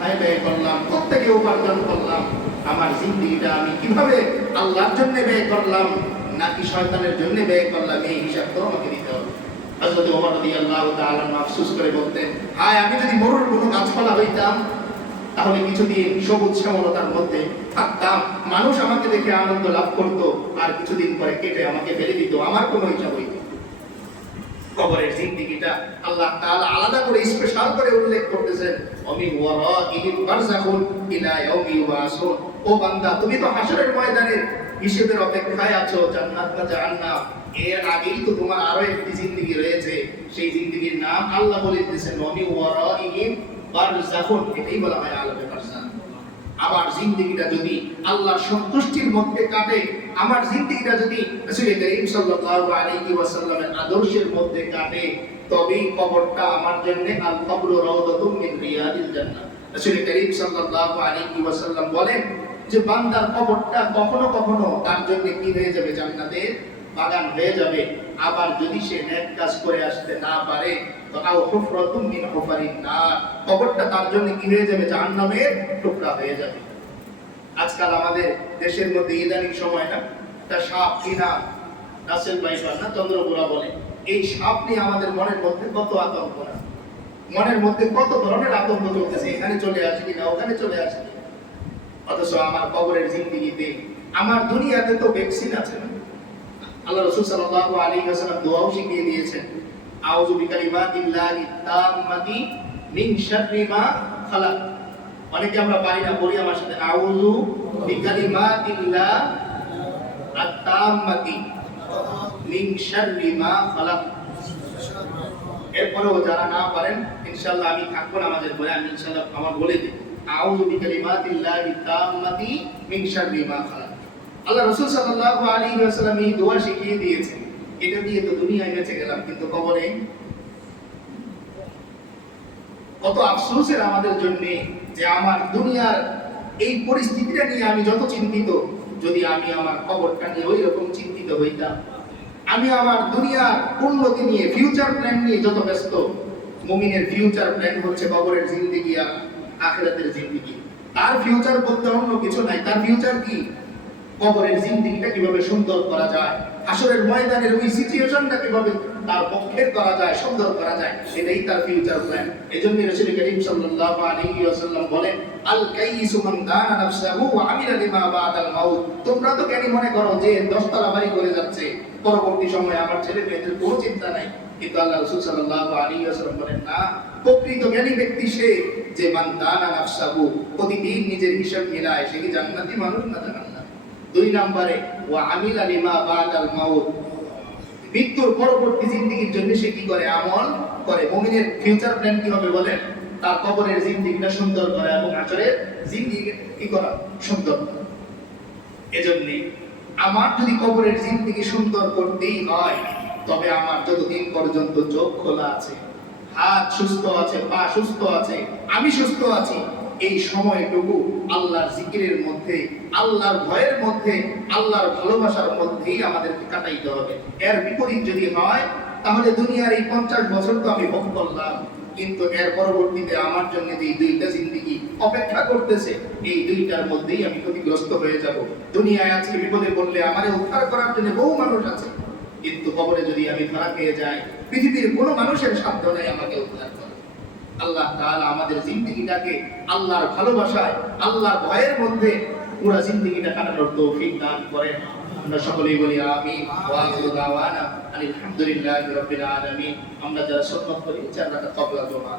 কোথায় ব্যয় করলাম কোথেকে উপার্জন করলাম। আমার জিন্দিগিটা আমি কীভাবে আল্লাহর জন্য ব্যয় করলাম, নাকি শয়তানের জন্য ব্যয় করলাম, এই হিসাব তো আমাকে দিতে হবে। ওমর তাআলা করে বলতেন, হায়, আমি যদি মরুর কোনো গাছপালা হইতাম, তাহলে কিছুদিন সবুজ শ্যামলতার মধ্যে থাকতাম। মানুষ আমাকে দেখে আনন্দ লাভ করতো, আর কিছুদিন পরে কেটে আমাকে ফেলে দিত। আমার কোনো হিসাব হইত কবরের জিন্দিগিটা আল্লাহ তাআলা আলাদা করে স্পেশাল করে উল্লেখ করতেছেন, অমি ওয়ারাইহিম বারযাখুন ইলা ইয়াউমি ইউবাসুন। ও বান্দা, তুমি তো হাশরের ময়দানে হিসেবের অপেক্ষায় আছো, জান্নাত না জাহান্নাম? এর আগেই তো তোমার আরও একটি জিন্দেগি রয়েছে। সেই জিন্দেগির নাম আল্লাহ বলে দিয়েছেন, অমি ওয়ারাইহিম বারযাখুন। এটাই বলা হয় আলামে বারযাখ আমার জিন্দেগিটা যদি আল্লাহর সন্তুষ্টির মধ্যে কাটে, আমার জিন্দেগিটা যদি করিম সাল্লাল্লাহু আলাইহি ওয়াসাল্লামের আদর্শের মধ্যে কাটে, তবেই কবরটা আমার জন্য আল কবরু রাউদাতুম মিন রিয়াদিল করিম সাল্লাল্লাহু আলাইহি ওয়াসাল্লাম বলেন যে, বান্দার কবরটা কখনো কখনো তার জন্য কি হয়ে যাবে জান্নাতের? বাগান হয়ে যাবে। আবার যদি সে নেক কাজ করে আসতে না পারে আমাদের মনের মধ্যে কত আতঙ্ক না? মনের মধ্যে কত ধরনের আতঙ্ক চলতেছে? এখানে চলে আসে কিনা ওখানে চলে আসে। অথচ আমার কবরের জিন্দিগিতে, আমার দুনিয়াতে তো ভ্যাকসিন আছে না? আল্লাহ রাসূল সাল্লাল্লাহু আলাইহি ওয়াসাল্লাম দোয়াও শিখিয়ে দিয়েছেন, আউযু বিকালিমাতিল্লাহি তাম্মাতি মিন শাররি মা খালাক। অনেকে আমরা পারি না বলি আমার সাথে, আউযু বিকালিমাতিল্লাহ আত-তাম্মাতি মিন শাররি মা খালাক। এরপরেও যারা না পারেন, ইনশাআল্লাহ আমি থাকব না আমাদের বলে আমি ইনশাআল্লাহ আমার বলে দিই, আউযু বিকালিমাতিল্লাহি তাম্মাতি মিন শাররি মা খালাক। আল্লাহ রাসূল সাল্লাল্লাহু আলাইহি ওয়াসাল্লাম এই দোয়া শিখিয়ে দিয়েছেন। এটা দিয়ে তো দুনিয়ায় বেঁচে গেলাম, কিন্তু কবরে কত আফসোসের আমাদের জন্য যে আমার দুনিয়ার এই পরিস্থিতিটা নিয়ে আমি যত চিন্তিত, যদি আমি আমার কবরটা নিয়ে ওই রকম চিন্তিত হইতাম। আমি আমার দুনিয়ার উন্নতি নিয়ে ফিউচার প্ল্যান নিয়ে যত ব্যস্ত, মুমিনের ফিউচার প্ল্যান হচ্ছে কবরের জিন্দিগি আর আখিরাতের জিন্দিগি। তার ফিউচার বলতে অন্য কিছু নাই, তার ফিউচার কি? কবরের জিন্দিগিটা কীভাবে সুন্দর করা যায় আসরের ময়দানের ওই সিচুয়েশনটা কীভাবে তার পক্ষের করা যায়, সুন্দর করা যায়, এটাই তার ফিউচার প্ল্যান এজন্য রাসূল করিম সাল্লাল্লাহু আলাইহি ওয়াসাল্লাম বলেন, আল কাইসু মান দানা নাফসাহু ওয়া আমিলা লিমা বাদাল মাউত। তোমরা তো জ্ঞানী মনে করো যে দশতলা বাড়ি করে যাচ্ছে, পরবর্তী সময়ে আমার ছেলে মেয়েদের কোনো চিন্তা নাই। কিন্তু আল্লাহ রাসূল সাল্লাল্লাহু আলাইহি ওয়াসাল্লাম বলেন, না, প্রকৃত জ্ঞানী ব্যক্তি সে যে মান দানা নাফসাহু, প্রতিদিন নিজের হিসাব মিলায়, সে কি জান্নাতি মানুষ না জান্নাত দুই নম্বরে ও আমিল আলিমা বাদাল মাউত। মৃত্যুর পরবর্তী জিন্দিগির জন্য সে কি করে? আমল করে। মুমিনের ফিউচার প্ল্যান কি হবে বলেন? তার কবরের জিন্দিগিটা সুন্দর করা এবং আচরের জিন্দিগি কি করা? সুন্দর করা। এজন্য আমার যদি কবরের জিন্দিগি সুন্দর করতেই হয়, তবে আমার যতদিন পর্যন্ত চোখ খোলা আছে, হাত সুস্থ আছে, পা সুস্থ আছে, আমি সুস্থ আছি এই সময়টুকু আল্লাহর জিকিরের মধ্যে, আল্লাহর ভয়ের মধ্যে, আল্লাহর ভালোবাসার মধ্যেই আমাদেরকে কাটাইতে হবে। এর বিপরীত যদি হয়, তাহলে দুনিয়ার এই পঞ্চাশ বছর তো আমি ভোগ করলাম। কিন্তু এর পরবর্তীতে আমার জন্য যে দুইটা জিন্দিগি অপেক্ষা করতেছে, এই দুইটার মধ্যেই আমি ক্ষতিগ্রস্ত হয়ে যাব। দুনিয়ায় আজকে বিপদে পড়লে আমার উদ্ধার করার জন্য বহু মানুষ আছে। কিন্তু কবরে যদি আমি ধরা খেয়ে যাই, পৃথিবীর কোনো মানুষের সাধ্য নেই আমাকে উদ্ধার করা আল্লাহ তাহলে আমাদের জিন্দগিটাকে আল্লাহর ভালোবাসায়, আল্লাহর ভয়ের মধ্যে পুরো জিন্দগিটা কাটানোর তৌফিক দান করেন। আমরা সকলেই বলি আমি আলহামদুলিল্লাহ আলামিন। আমরা যারা সম্মত করি চার কবলা জমা